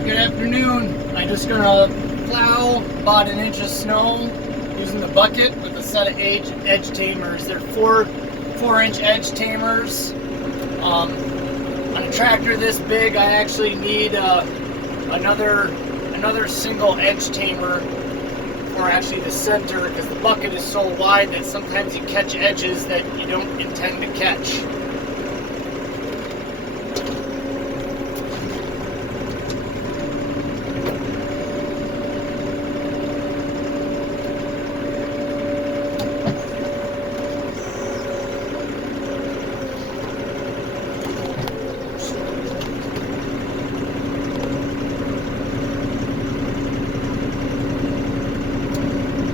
Alright, good afternoon. I'm just gonna plow about an inch of snow using the bucket with a set of edge tamers. They're 4-inch edge tamers. On a tractor this big, I actually need another single edge tamer for actually the center, because the bucket is so wide that sometimes you catch edges that you don't intend to catch.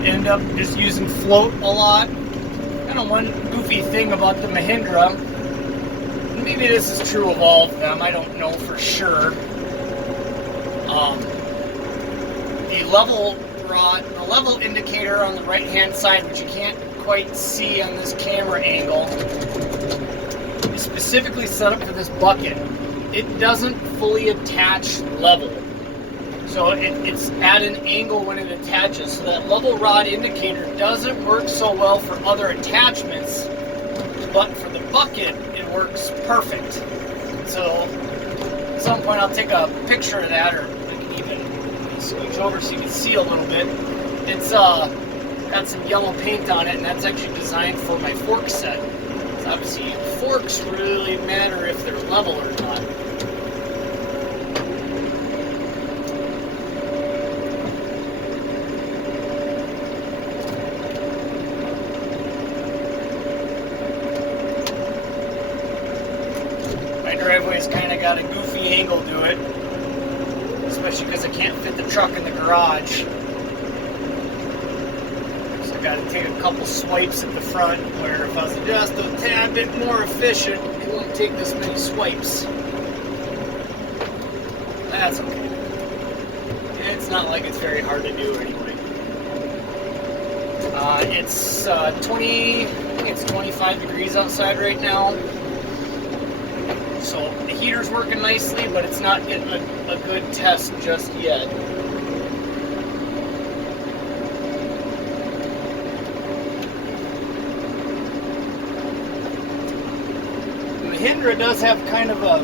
End up just using float a lot. Kind of one goofy thing about the Mahindra, maybe this is true of all of them, I don't know for sure. The level rod, the level indicator on the right hand side, which you can't quite see on this camera angle, is specifically set up for this bucket. It doesn't fully attach level. So it's at an angle when it attaches. So that level rod indicator doesn't work so well for other attachments, but for the bucket, it works perfect. So at some point I'll take a picture of that, or I can even scooch over so you can see a little bit. It's got some yellow paint on it, and that's actually designed for my fork set. So obviously forks really matter if they're level or not. Driveway's kind of got a goofy angle to it, especially because I can't fit the truck in the garage. So I got to take a couple swipes at the front, where if I was just a tad bit more efficient, it won't take this many swipes. That's okay. It's not like it's very hard to do anyway. It's 25 degrees outside right now. So the heater's working nicely, but it's not getting a good test just yet. The Mahindra does have kind of a,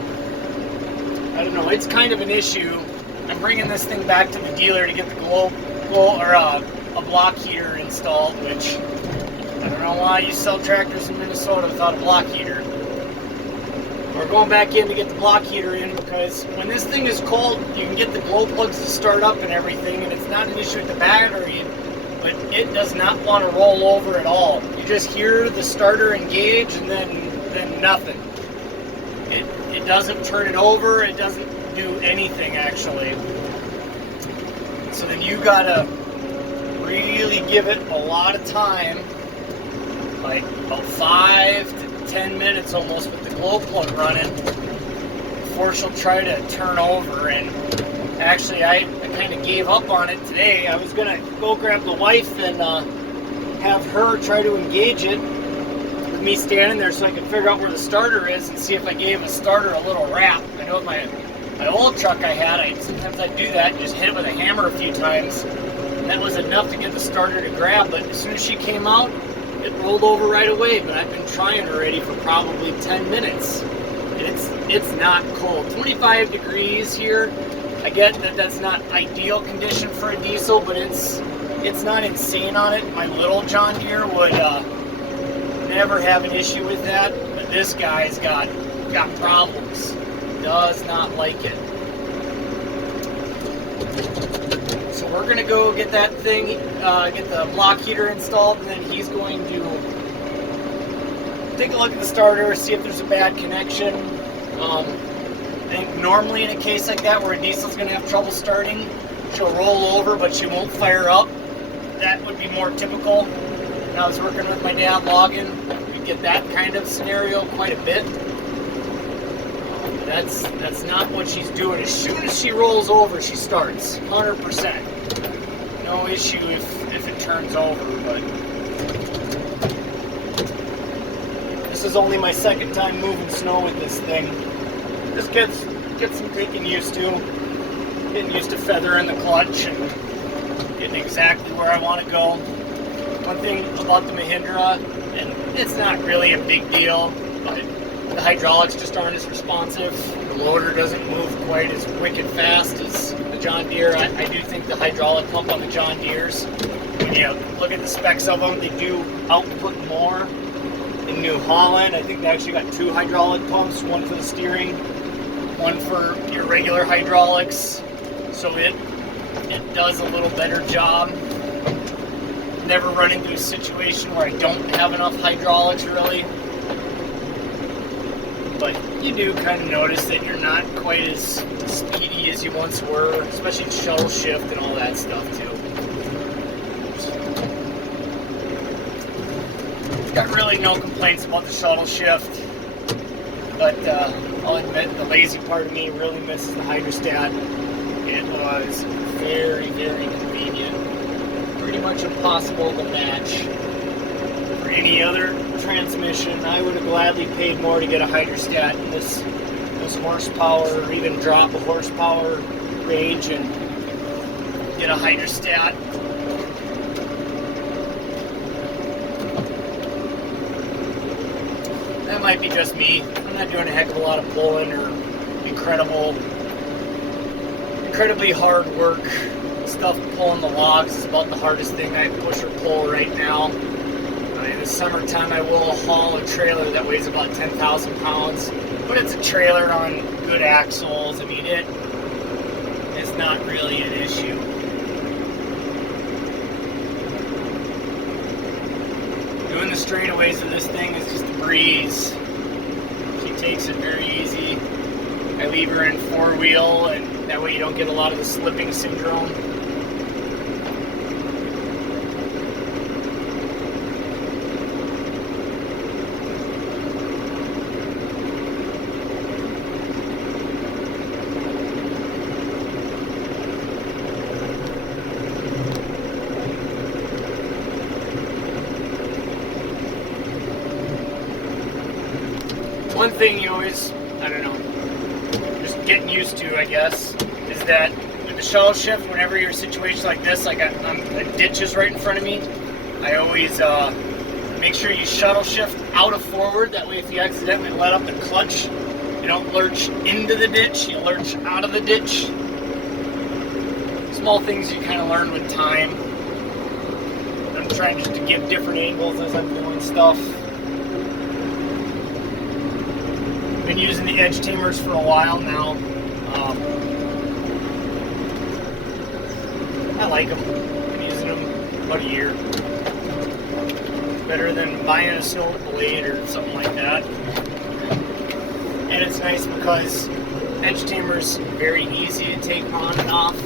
I don't know, it's kind of an issue. I'm bringing this thing back to the dealer to get the a block heater installed, which I don't know why you sell tractors in Minnesota without a block heater. We're going back in to get the block heater in, because when this thing is cold, you can get the glow plugs to start up and everything, and it's not an issue with the battery, but it does not want to roll over at all. You just hear the starter engage, and then nothing. It doesn't turn it over, it doesn't do anything actually. So then you gotta really give it a lot of time, like about 5 to 10 minutes almost with the glow plug running, before she'll try to turn over. And actually I kind of gave up on it today. I was gonna go grab the wife and have her try to engage it with me standing there, so I could figure out where the starter is and see if I gave a starter a little rap. I know with my old truck sometimes I'd do that and just hit it with a hammer a few times, and that was enough to get the starter to grab. But as soon as she came out, it rolled over right away. But I've been trying already for probably 10 minutes. It's not cold. 25 degrees here. I get that that's not ideal condition for a diesel, but it's not insane on it. My little John Deere would never have an issue with that, but this guy's got problems. Does not like it. So we're gonna go get that thing, get the block heater installed, and then he's going to take a look at the starter, see if there's a bad connection. I think normally in a case like that where a diesel's gonna have trouble starting, she'll roll over, but she won't fire up. That would be more typical. When I was working with my dad logging, we get that kind of scenario quite a bit. That's not what she's doing. As soon as she rolls over, she starts, 100%. No issue if it turns over, but this is only my second time moving snow with this thing. Just gets some getting used to. getting used to feathering the clutch and getting exactly where I want to go. One thing about the Mahindra, and it's not really a big deal, but the hydraulics just aren't as responsive. The loader doesn't move quite as wicked fast as the John Deere. I do think the hydraulic pump on the John Deeres, when you look at the specs of them, they do output more. In New Holland, I think they actually got 2 hydraulic pumps, one for the steering, one for your regular hydraulics. So it does a little better job. Never run into a situation where I don't have enough hydraulics really. But you do kind of notice that you're not quite as speedy as you once were, especially in shuttle shift and all that stuff too. Got really no complaints about the shuttle shift, but I'll admit the lazy part of me really misses the hydrostat. It was very, very convenient. Pretty much impossible to match. For any other transmission, I would have gladly paid more to get a hydrostat in this horsepower, or even drop a horsepower range and get a hydrostat. That might be just me. I'm not doing a heck of a lot of pulling or incredibly hard work. Stuff pulling the logs is about the hardest thing I push or pull right now. In the summertime, I will haul a trailer that weighs about 10,000 pounds, but it's a trailer on good axles. I mean, it's not really an issue. Doing the straightaways of this thing is just a breeze. She takes it very easy. I leave her in 4-wheel, and that way you don't get a lot of the slipping syndrome. One thing you always, I don't know, just getting used to, I guess, is that with the shuttle shift, whenever you're in a situation like this, like a ditch is right in front of me, I always make sure you shuttle shift out of forward. That way if you accidentally let up the clutch, you don't lurch into the ditch, you lurch out of the ditch. Small things you kind of learn with time. I'm trying just to give different angles as I'm doing stuff. Been using the edge tamers for a while now. I like them. Been using them about a year. It's better than buying a snow blade or something like that. And it's nice because edge tamers are very easy to take on and off.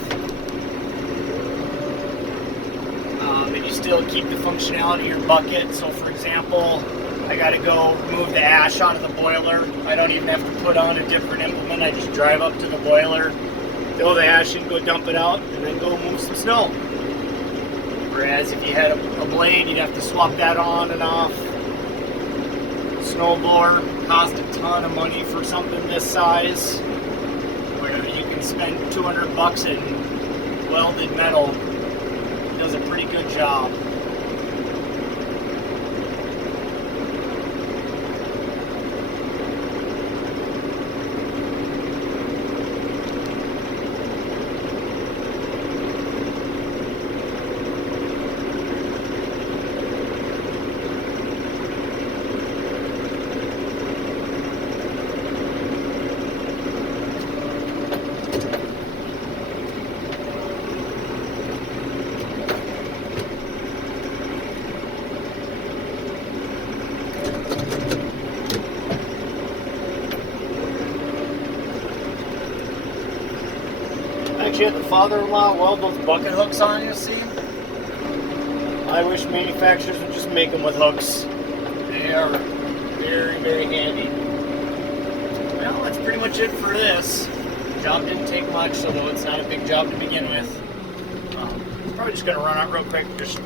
And you still keep the functionality of your bucket. So for example, I gotta go remove the ash out of the boiler. I don't even have to put on a different implement. I just drive up to the boiler, fill the ash in, go dump it out, and then go move some snow. Whereas if you had a blade, you'd have to swap that on and off. Snowblower costs a ton of money for something this size, where you can spend $200 in welded metal. It does a pretty good job. Actually had the father-in-law weld those bucket hooks on, you see? I wish manufacturers would just make them with hooks. They are very, very handy. Well, that's pretty much it for this. The job didn't take much, although it's not a big job to begin with. Probably just gonna run out real quick, just